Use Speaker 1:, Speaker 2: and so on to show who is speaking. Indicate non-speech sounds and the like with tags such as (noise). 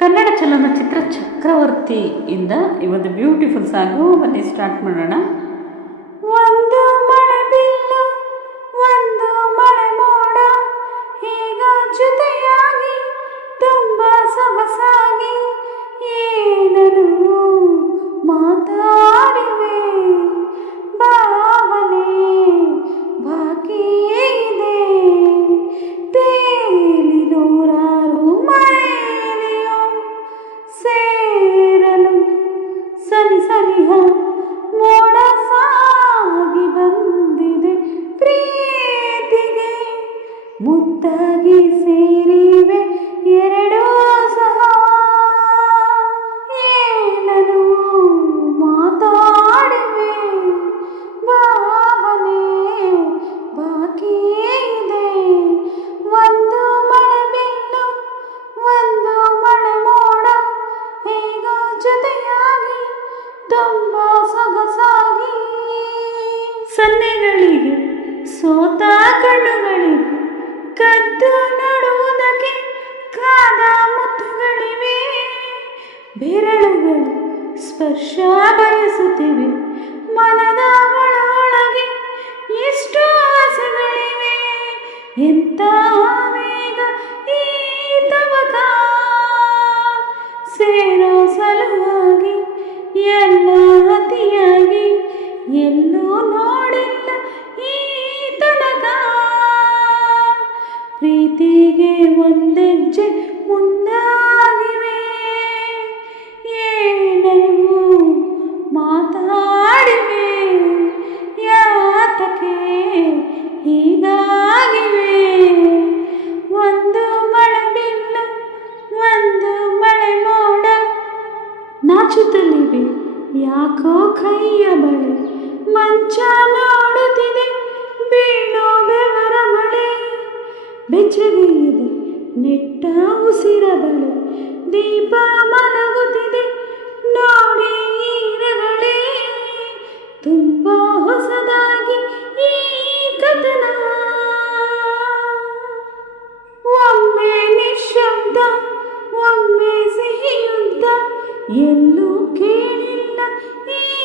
Speaker 1: ಕನ್ನಡ ಚಲನಚಿತ್ರ ಚಕ್ರವರ್ತಿಯಿಂದ ಈ ಒಂದು ಬ್ಯೂಟಿಫುಲ್ ಸಾಗು ಬನ್ನಿ ಸ್ಟಾರ್ಟ್ ಮಾಡೋಣ. ಒಂದು ಮಳೆ ಬಿಲ್ಲು, ಒಂದು ಮಳೆ ಮೋಡ, ಈಗ ಜೊತೆಯಾಗಿ ತುಂಬ ಸೊಗಸಾಗಿ home. (laughs) ಬೆರಳುಗಳು ಸ್ಪರ್ಶ ಬಯಸುತ್ತಿವೆ. ಮನದ ಒಳ ಒಳಗೆ ಎಷ್ಟು ಆಸೆಗಳಿವೆ. ಎಂತ ವೇಗ ಈ ತವಕ ಸೇರೋ ಸಲುವಾಗಿ ಎಲ್ಲ ಅತಿಯಾಗಿ ಎಲ್ಲೂ ನೋಡಿಲ್ಲ ಈ ತನಕ ಪ್ರೀತಿಗೆ ಒಂದೆಜ್ಜೆ ಮುಂದಾಗಿವೆ ನಾಚುತ್ತಲಿವೆ ಯಾಕೋ ಕೈಯ ಬಳೆ, ಮಂಚ ನೋಡುತ್ತಿದೆ ಬೀಳೋ ಬೆವರ ಮಳೆ. ಬೆಚ್ಚಗೆ ಇದೆ, ನೆಟ್ಟ ಉಸಿರ ಬಳೆ, ದೀಪ ಮಲಗುತ್ತಿದೆ, ನೋಡಿ ಈರಗಳೇ. ತುಂಬ ಹೊಸದಾಗಿ ಈ ಕಥನ. ಒಮ್ಮೆ ನಿಶಬ್ದ ಒಮ್ಮೆ ಸಿಹಿಯುದ್ದ ಎಲ್ಲೂ 気になり